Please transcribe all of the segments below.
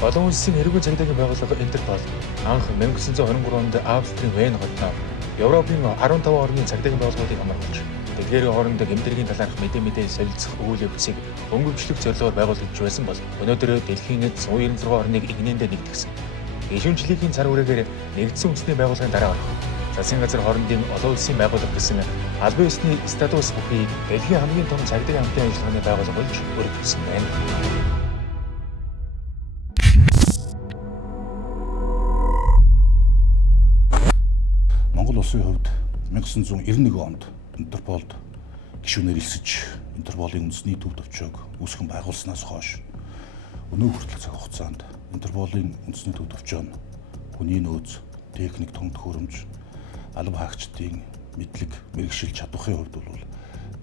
Олон улсын эрүүл цагдаагийн байгууллага Интерпол анх 1923 онд Австрийн Вен хотод Европын 15 орны цагдаагийн байгууллагуудыг хамруулж тэдгээрийн хоорондоо гэмтрийн талаарх мэдээ солилцох үйл явцыг хөнгөвчлөх зорилгоор байгуулагдж байсан бол өнөөдөр дэлхийн 196 орныг игнэндээ нэгтгэсэн. Гишүүнчлэгийн цар хүрээгээр нэгдсэн үндэсний байгууллагын дараа засгийн газар хоорондын олон улсын байгууллага гэсэн албан ёсны статус бүхий дэлхийн хамгийн том цагдаагийн хамтын ажиллагааны байгууллага болж өргөжсөн байна. Монгол улсын хувьд 1991 онд Интерполд гишүүнээр элсэж Интерполын үндэсний төв төвчөөг үүсгэн байгуулснаас хойш өнөө хүртэл цаг хугацаанд Интерполын үндэсний төв төвчөө нь хүний нөөц, техник, том төхөөрөмж, алба хаагчдын мэдлэг, мэрэгшил чадвархын хувьд бол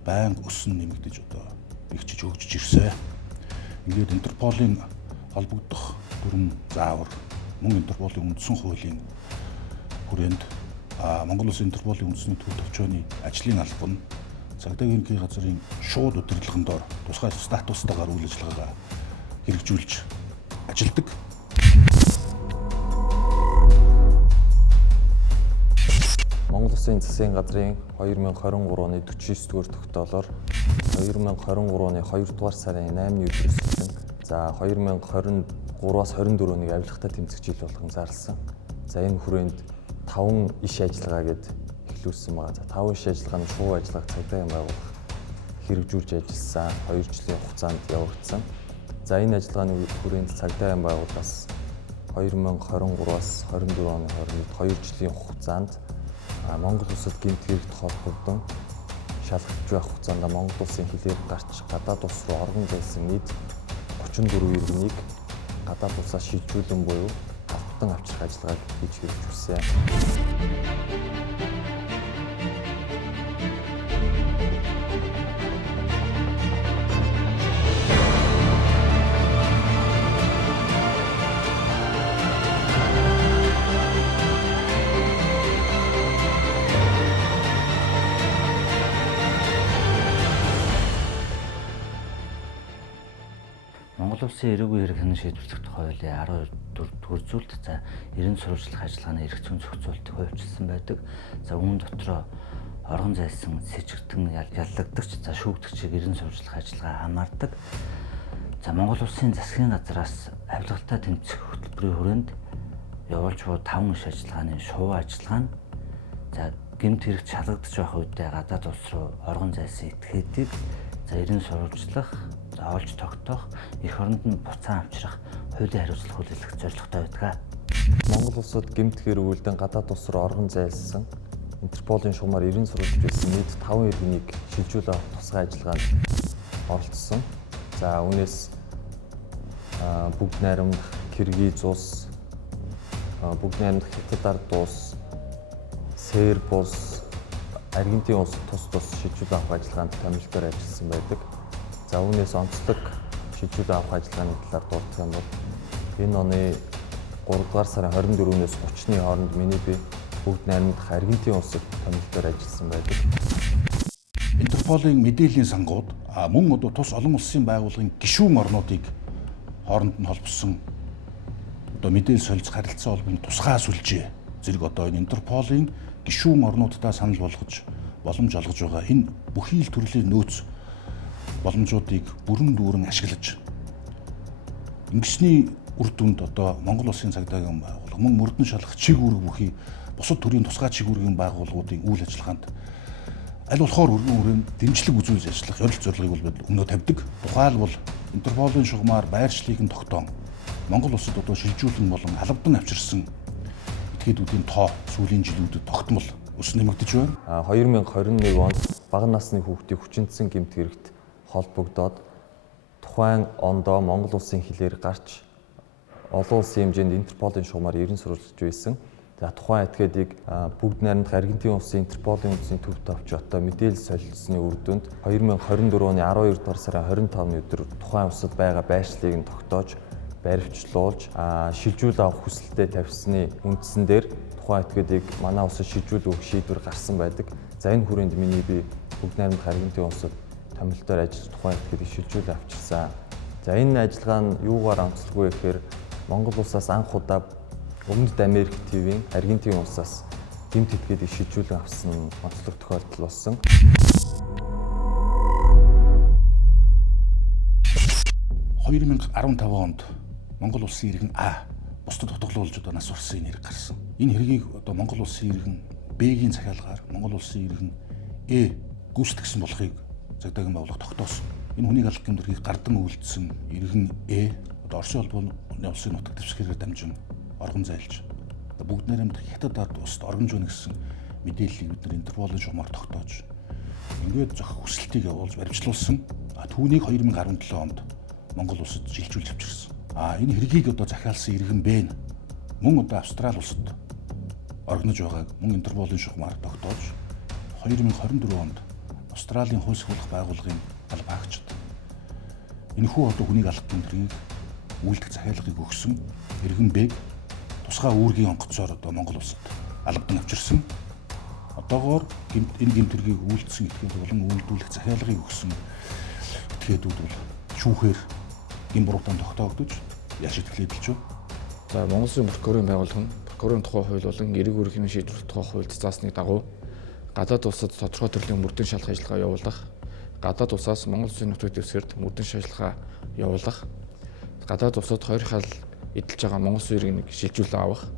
байнга өсөн нэмэгдэж бэхжиж хөгжиж ирсэн. Ингээд Интерполын холбогдох дүрм заавар мөн Интерполын үндсэн хуулийн хүрээнд Монгол Улсын Интерполын үндэсний төв төвчөөний ажлын албан нь цагдаагийн ерөнхий газрын шууд удирдлагын доор тусгай статустайгаар үйл ажиллагаагаа хэрэгжүүлж ажилладаг. Монгол Улсын засгийн газрын 2023 оны 49-р тогтоолоор 2023 оны 2 дугаар сарын 8-ны өдрөөс эхлэн 2023-аас 24-ний авилгатай тэмцэх жил болгон зарласан. За энэ хүрээнд 5 иш ажиллагаа гээд эхлүүлсэн байгаа. За 5 иш ажиллагааны шууд ажиллагааг цагдаагийн байгууллага хэрэгжүүлж ажилласан 2 жилийн хугацаанд явагдсан. За энэ ажиллагааны хүрээнд цагдаагийн байгууллагаас 2023-аас 24 оны хооронд 2 жилийн хугацаанд Монгол улсад гэмт хэрэгт холбогдсон шалгагдж байх хугацаанд Монгол улсын хилээр гарч гадаад улс руу оргон зайлсан нийт 34 иргэнийг гадаад улсаас шилжүүлэн буюу автан авчрах ажиллагааг хийж хэрэгжүүлсэн. Монгол Улсын эрүүгийн хэрэг хянан шийдвэрлэх тухай хуулийн 12 дүгээр зүйлд 90 сурвалжлах ажиллагааны эрх зүйн зохицуултыг хувьчилсан байдаг. За үүн дотроо оргон зайлсан сэжигтэн яллагдагч шүүгдэгчийг 90 сурвалжлах ажиллагаа хамаардаг. За Монгол Улсын засгийн газраас авилгалтай тэмцэх хөтөлбөрийн хүрээнд явуулж буй 5 иш ажиллагааны шувуу ажиллагаа нь за гэмт хэрэгт шалгагдаж байх үедээ гадаад улс руу оргон зайлсан этгээдийг 90 сурвалжлах олж тогтоох, эх оронд нь буцаан авчрах, хуулийн хариуцлага хүлээх зорилготой байдаг. Монгол улсад гэмт хэрэг үйлдэн гадаад улс руу оргон зайлсан Интерполын шугамаар 90 сурвалж байсан нийт 5 иргэнийг шилжүүлэх тусгай ажиллагаанд оролцсон. За үүнээс бүгд найрамдах Киргиз улс, бүгд найрамдах Хятад ард улс, Серб улс, Аргентин улс тус шилжүүлэх ажиллагаанд томилтоор ажилласан байдаг. За үүнээс онцлог шилжүүлэх авах ажиллагааны талаар дурдах юм бол энэ оны 3 дугаар сарын 24-өөс 30-ны хооронд миний бие бүгд найрамдах Аргентин улсад томилтоор ажилласан байдаг. Интерполын мэдээллийн сангууд мөн тус олон улсын байгууллагын гишүүн орнуудыг хооронд нь холбосон мэдээлэл солилцох харилцаа холбооны тусгай сүлжээ зэрэг энэ Интерполын гишүүн орнуудаа санал болгож боломж олгож байгаа энэ бүхий л төрлийн нөөц боломжуудыг бүрэн дүүрэн ашиглаж ингэсний үр дүнд Монгол Улсын цагдаагийн байгууллага мөн мөрдөн шалгах чиг үүрэг бүхий бусад төрлийн тусгай чиг үүргийн байгууллагуудын үйл ажиллагаанд аль болохоор өргөн хүрээнд дэмжлэг үзүүлж ажиллах ёролт зорилгыг бол өмнөө тавьдаг. Тухайлбал Интерполын шугамар байршлыг нь тогтоон Монгол улсад шилжүүлэн болон албадан авчирсан этгээдүүдийн тоо сүүлийн жилүүдэд тогтмол өс нэмэгдэж байна. 2021 онд бага насны хүүхдийн хүчинтсэн гэмт хэрэгт холбогдоод тухайн ондоо Монгол улсын хилээр гарч олон улсын хэмжээнд Интерполын шугамар 90 сурвалжж байсан. За тухайн этгээдийг бүгд найрамдах Аргентин улсын Интерполын үндэсний төв төвчөд мэдээлэл солилцсны үр дүнд 2024 оны 12 дугаар сарын 25-ны өдөр тухайн улсад байгаа байршлыг нь тогтоож баривчлуулж шилжүүл авах хүсэлтэд тавьсны үндсэн дээр тухайн этгээдийг манай улсад шилжүүлэх шийдвэр гарсан байдаг. За энэ хүрээнд миний бие бүгд найрамдах Аргентин улсад томилтоор ажиллаж тухайн этгээдийг шилжүүлээ авчирсан. За энэ ажиллагаа нь юугаар онцлоггүй гэхээр Монгол улсаас анх удаа Өмнөд Америк ТV-ийн Аргентин улсаас гэмт этгээдийг шийдвэрлэн авсан онцлог тохиолдол болсон. 2015 онд Монгол улсын иргэн А бусдад утгалуулж одоо нас урсан нэр гарсан. Энэ хэргийг одоо Монгол улсын иргэн Б-ийн захиалгаар Монгол улсын иргэн Э гүйцэтгсэн болохыг цагдаагийн байгууллага тогтоосон. Энэ хүнийг алах гэмтэрхийг гардан үйлдсэн иргэн Э одоо Оросын холбооны улсын нутаг дэвсгэрээр дамжин оргон зайлж бүгд найрамд хятад ард улсад оргонж өгнө гэсэн мэдээллийг бид нар Интерполын шугамар тогтоож ингээд зохих хүсэлтийг явуулж баримтлуулсан. Түүнийг 2017 онд Монгол улсад шилжүүлж авчирсан. Энэ хэргийг одоо захиалсан иргэн Б мөн одоо Австрали улсад оргинож байгааг мөн Интерполын шугамар тогтоож 2024 онд Австралийн хууль сахиулах байгууллагын албаагчид энэхүү одоо хүнийг алах гэмтрийг үйлдэх захиалгыг өгсөн иргэн Б тусгай үүргийн онгоцоор одоо Монгол улсад албан авчирсан. Одоогоор энэ гэмтрийг үйлдсэн этгээд болон үйлдвэрлэх захиалгыг өгсөн этгээдүүд бол шүүхээр гин буруутай тогтоогдож яш итгэлэдэлж байна. За Монгол Улсын прокурорын байгууллага нь прокурорын тухай хууль болон эрэг үүргийн шийдвэрлэх тухай хуульд заасныг дагуу гадаад улсад тодорхой төрлийн мөрдөн шалах ажиллагаа явуулах, гадаад улсаас Монгол Улсын нутаг дэвсгэрт мөрдөн шалгалгаа явуулах, гадаад улсад хоёр хал эдэлж байгаа Монгол Улсын иргэнийг шилжүүлэн авах,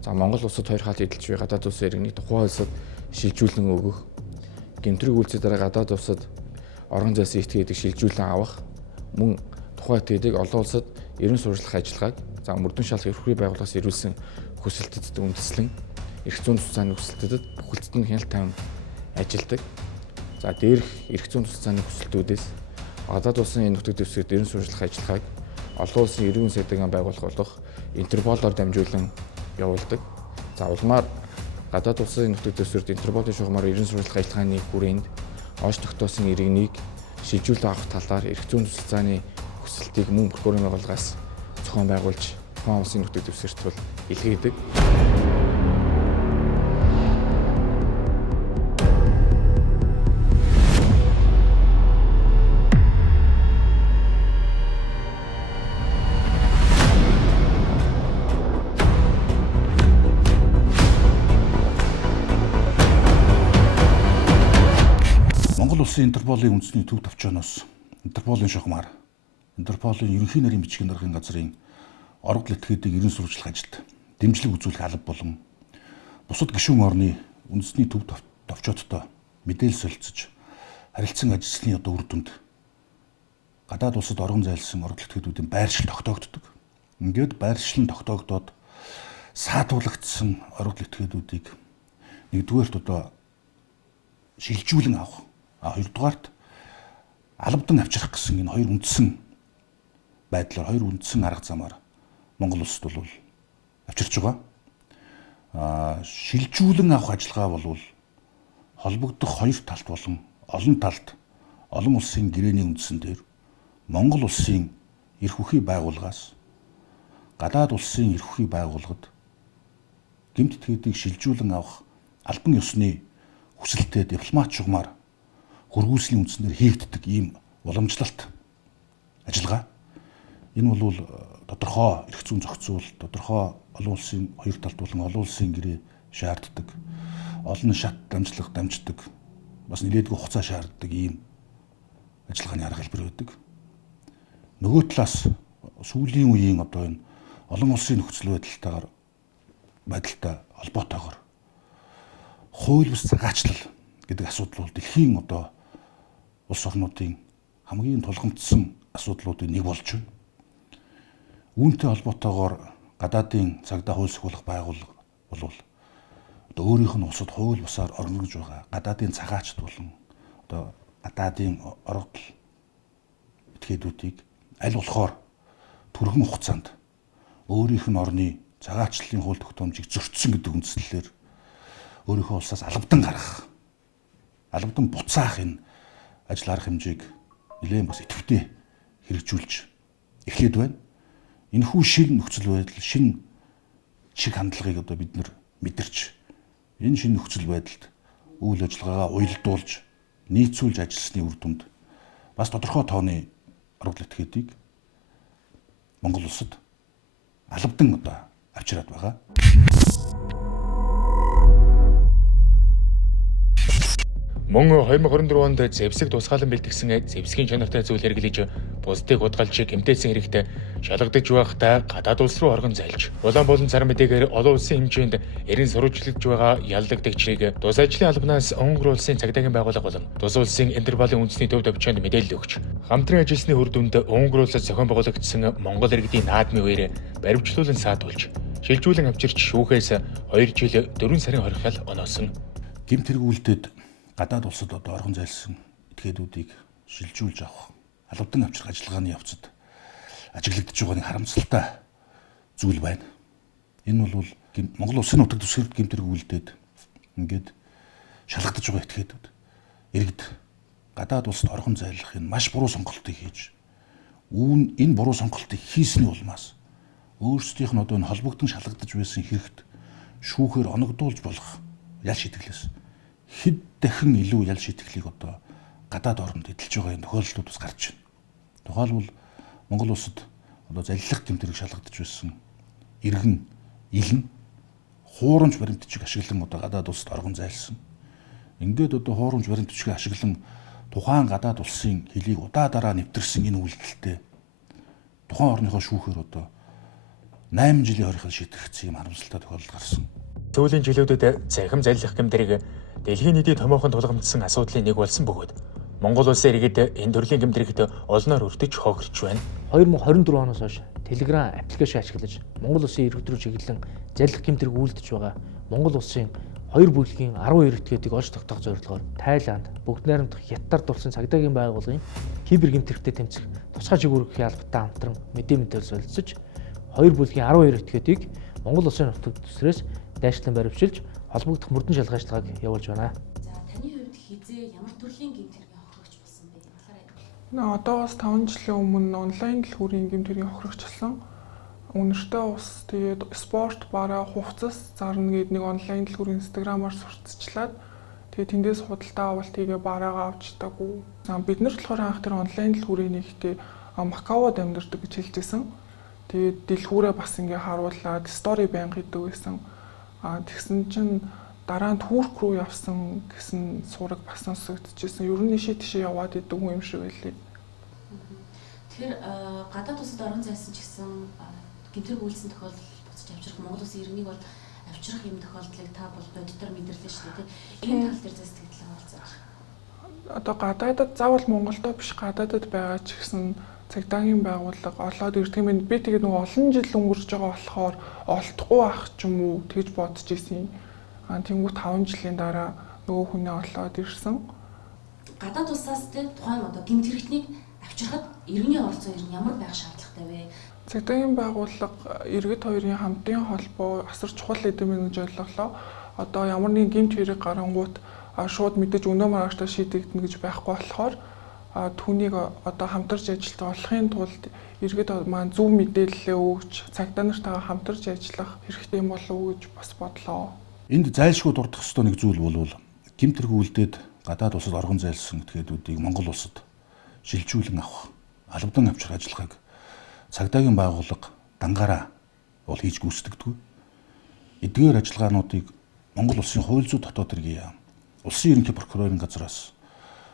за Монгол улсад хоёр хал эдэлж буй гадаад улсын иргэнийг тухайн улсад шилжүүлэн өгөх, гэмтрэг үйлцээ дараа гадаад улсад орон зайсан этгээдийг шилжүүлэн авах, мөн тухайн этгээдийг олон улсад ерөн сурвалжлах ажиллагааг за мөрдөн шалгах эрхлэх байгууллагаас ирүүлсэн хүсэлтэд үндэслэн эрх зүйн тусгааны хүсэлтэд бүхэлдсэд нь хяналт тавин ажилладаг. За дээрх эрх зүйн тусгааны хүсэлтүүдээс гадаад улсын нутаг дэвсгэрт ерөн сурвалжлах ажиллагааг олон улсын эрүүн сайдын байгууллага болох Интерполоор дамжуулан явуулдаг. За улмаар гадаад улсын нутаг дэвсгэрт Интерполын шугамар ерөн сурвалжлах ажиллагааны хүрээнд оож тогтоосон иргэнийг шилжүүлэн авах талаар эрх зүйн тусгааны хүсэлтийг мөн прокурорын байгууллагаас зохион байгуулж тухайн улсын нутаг дэвсгэрт бол илгээдэг. Монгол улсын Интерполын үндэсний төв товчооноос Интерполын шугамар, Интерполын ерөнхий нарийн бичгийн даргын газрын оргил этгээдийг ерөн сурвалжлах ажилд дэмжлэг үзүүлэх алба болон бусад гишүүн орны үндэсний төв товчоодтой мэдээлэл солилцож харилцан ажилласны одоо үр дүнд гадаад улсад орон зайлсан оргил этгээдүүдийн байршил тогтоогддог. Ингээд байршил нь тогтоогдоод саатуулагдсан оргил этгээдүүдийг нэгдүгээрт одоо шилжүүлэн авах, хоёрдугаарт албадан авчрах гэсэн энэ хоёр үндсэн байдлаар хоёр үндсэн арга замаар Монгол улсад бол авчирч байгаа. Шилжүүлэн авах ажиллагаа бол холбогдох хоёр талт болон олон талд олон улсын гэрээний үндсэн дээр Монгол улсын эрх үхий байгууллагаас гадаад улсын эрх үхий байгууллагад гэмт этгээдийг шилжүүлэн авах албан ёсны хүсэлтэд дипломат шугамар хөргүүлсний үндснээр хийгддэг ийм уламжлалт ажиллагаа. Энэ бол тодорхой эрх зүйн зохицуул, тодорхой олон улсын хоёр талд болон олон улсын гэрээ шаарддаг, олон шат дамждаг, бас нэлээдгүй хугацаа шаарддаг ийм ажиллагааны арга хэлбэр байдаг. Нөгөө талаас сүүлийн үеийн одоо энэ олон улсын нөхцөл байдалтай холбоотойгоор хууль бус цагаачлал гэдэг асуудал бол дэлхийн одоо улс орнуудын хамгийн тулгамдсан асуудлуудын нэг болж байна. Үүнтэй холбоотойгоор гадаадын цагдаа хууль сахиулах байгууллага бол одоо өөрийнх нь улсад хууль бусаар орногж байгаа гадаадын цагаачд болон одоо гадаадын оргил этгээдүүдийг аль болохоор түргэн хугацаанд өөрийнх нь орны цагаачлалын хууль тогтоомжийг зөрчсөн гэдэг үндслэлээр өөрийнхөө улсаас албадан гаргах, албадан буцаах энэ ажил арга хэмжээг нэлээд бас идэвхтэй хэрэгжүүлж эхлээд байна. Энэхүү шин нөхцөл байдал, шин чиг хандлагыг одоо бид нар мэдэрч энэ шин нөхцөл байдалд үйл ажиллагаагаа уялдуулж, нийцүүлж ажилласны үр дүнд бас тодорхой тооны оргил этгээдийг Монгол улсад албадан одоо авчираад байгаа. Мөн 2024 онд зэвсэг тусгаалan бэлтгэсэн зэвсгийн чанартай зүйл хэрэглэж бусдыг худгалж гэмтээсэн хэрэгтэй шалгадаж байхдаа гадаад улс руу оргон зайлж улаан болон цар мэдээгээр олон улсын хэмжээнд эрен сурвалжлагдж байгаа ялдагдагчрыг тус ажлын албанаас өнгөр улсын цагдаагийн байгууллага болон тус улсын Интерполын үндэсний төв төвчөнд мэдээлэл өгч хамтран ажилласны үр дүнд өнгөр улсад зохион байгуулагдсан Монгол иргэдийн наадмын үеэр баримтлуулан саадуулж шилжүүлэн авчирч шүүхээс 2 жил 4 сарын хоригдол оноосон. Гэмт хэрэгүүлдэд гадаад улсад одоо оргон зайлсан этгээдүүдийг шилжүүлж авах албадан авчрах ажиллагааны явцад ажиглагдж байгаа нэг харамсалтай зүйл байна. Энэ бол Монгол улсын нутаг дэвсгэрт гэмт хэрэгүүлдэд ингээд шалгагдж байгаа этгээдүүд иргэд гадаад улсад оргон зайлах энэ маш буруу сонголтыг хийж энэ буруу сонголтыг хийсний улмаас өөрсдийнх нь одоо энэ холбогдсон шалгагдж байсан хэрэгт шүүхээр оногдуулж болох ял шийтгэлээс хэд дахин илүү ял шийтгэлийг одоо гадаад орнд эдэлж байгаа энэ тохиолдлууд бас гарч байна. Тухайлбал Монгол улсад одоо залилах гэмтэрэг шалгагдж байсан иргэн илэн хуурамч баримтчиг ашиглан одоо гадаад улсад оргон зайлсан. Ингээд одоо хуурамч баримтчиг ашиглан тухайн гадаад улсын хөлийг удаа дараа нэвтэрсэн энэ үйлдэлтэй тухайн орныхоо шүүхээр одоо 8 жилийн хоригдол шийтгэгдсэн юм харамсалтай тохиолдол гарсан. Сүүлийн жилүүдэд захим залилах гэмтрийг дэлхийн нийтийн томоохон тулгамдсан асуудлын нэг болсон бөгөөд Монгол улсын иргэд энэ төрлийн гэмтрэгт олноор өртөж хохирч байна. 2024 оноос хойш Telegram аппликейшн ашиглаж Монгол улсын иргэд рүү чиглэн залилах гэмтрэг үйлдэж байгаа Монгол улсын 2 бүлгийн 12 этгээдийг олж тогтоох зорилгоор Тайланд, Бүгд найрамдах Хятад улсын цагдаагийн байгууллагын кибер гэмтрэгтэй тэмцэх тусгай жигүүргийн албатай хамтран мэдээлэл солилцож 2 бүлгийн 12 этгээдийг Монгол улсын нутаг дэвсгэрээс дайшлан баривчилж холбогдох мөрдөн шалгах ажиллагааг явуулж байна. За таны хувьд хизээ ямар төрлийн гэмт хэргийн хохирогч болсон бэ? Одоогоос 5 жилийн өмнө онлайн дэлгүүрийн гэмт хэргийн хохирогчлсон. Үнэртэй ус тэгээд спорт бараа хувцас зарна гээд нэг онлайн дэлгүүрийн инстаграмаар сурталчлаад тэгээд тэндээс худалдаа авалт хийгээ бараагаа авчдаггүй. Бид нар болохоор анх тэр онлайн дэлгүүрийн нэгтээ Макаод амьдардаг гэж хэлжсэн. Тэгээд дэлгүүрээ бас ингээ харуулад стори байнга хийдэг байсан. Тэгсэн чинь дараа нь Турк руу явсан гэсэн сураг бас сонсогдчихсэн. Ер нь тийшээ яваад идэг юм шиг байлээ. Тэгэхээр гадаад улсад орон зайсан ч гэсэн гэмтрэг үйлсэн тохиолдол буцаж авчрах Монгол улсын иргэнийг бол авчрах юм тохиолдлыг та бол бодитоор мэдэрлээ шүү дээ. Энэ тал дээр сэтгэл хаваалцаж. Одоо гадаадад заавал Монголдо биш гадаадад байгаа ч гэсэн цагдаагийн байгууллага олоод ирдэг юм. Би тэгээд нэг олон жил өнгөрч байгаа болохоор олдохгүй байх ч юм уу тэгж бодож ирсэн. Тэнгүү 5 жилийн дараа нөгөө хүнээ олоод ирсэн. Гадаад улсаас тухайн одоо гэмт хэрэгтнийг авчрахад иргэний оролцоо ер нь ямар байх шаардлагатай вэ? Цагдаагийн байгууллага иргэд хоёрын хамтын холбоо асар чухал эдэм гэж ойлголоо. Одоо ямар нэгэн гэмт хэрэг гарангуут шууд мэдээж өнөө маргааштай шийдэгдэнэ гэж байхгүй болохоор түүнийг одоо хамтарч ажилтг олохын тулд иргэд маань зөв мэдээлэл өгч цагдаа нартайгаа хамтарч ажиллах хэрэгтэй юм болов уу гэж бас бодлоо. Энд зайлшгүй дурдах ёстой нэг зүйл бол гэмт хэрэгүүлдэд гадаад улсад оргон зайлсан этгээдүүдийг Монгол улсад шилжүүлэн авах албадан авчрах ажиллагааг цагдаагийн байгууллага дангаараа бол хийж гүйцэтгэдэг. Эдгээр ажиллагаануудыг Монгол улсын хууль зүйн дотоод хэргийн яам, улсын ерөнхий прокурорын газраас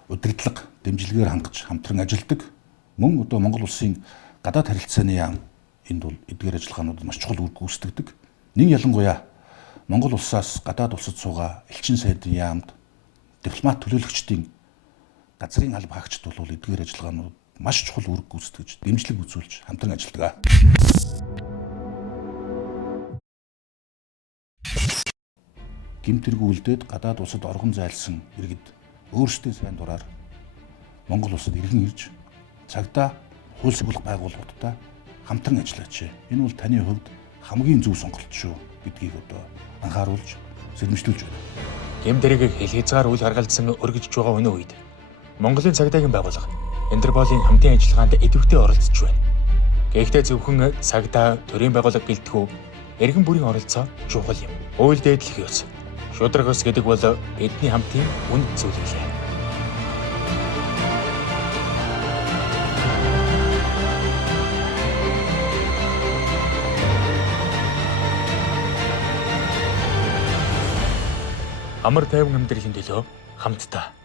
удирдлага дэмжлэгээр хангаж хамтран ажилладаг. Мөн одоо Монгол улсын гадаад харилцааны яам энд бол эдгээр ажиллагаанууд маш чухал үр гүйцэтгэдэг. Нэг ялангуяа Монгол улсаас гадаад улсад суугаа элчин сайдын яамд дипломат төлөөлөгчдийн газрын алба хаагчд бол эдгээр ажиллагаанууд маш чухал үр гүйцэтгэж, дэмжлэг үзүүлж хамтран ажилладаг. Гэмт хэрэгүүлдэд гадаад улсад оргон зайлсан иргэд өөрсдийн сайн дураар Монгол улсад иргэн ирж цагдаа хууль сэргүүлэх байгууллагуудтай хамтран ажиллаач. Энэ бол таны хувьд хамгийн зөв сонголт шүү гэдгийг одоо анхааруулж сэрэмжлүүлж байна. Гэмтрийг хэл хязгаар үйл харгалзсан өргөжж байгаа өнөө үед Монголын цагдаагийн байгууллага Интерполын хамтын ажиллагаанд идэвхтэй оролцож байна. Гэхдээ зөвхөн цагдаа төрийн байгууллага гэлтгүү эргэн бүрийн оролцоо чухал юм. Хууль дээдлэх ёс, шударга ёс гэдэг бол бидний хамтын үнд зүйл юм. Амар тайван амьдралын төлөө хамтдаа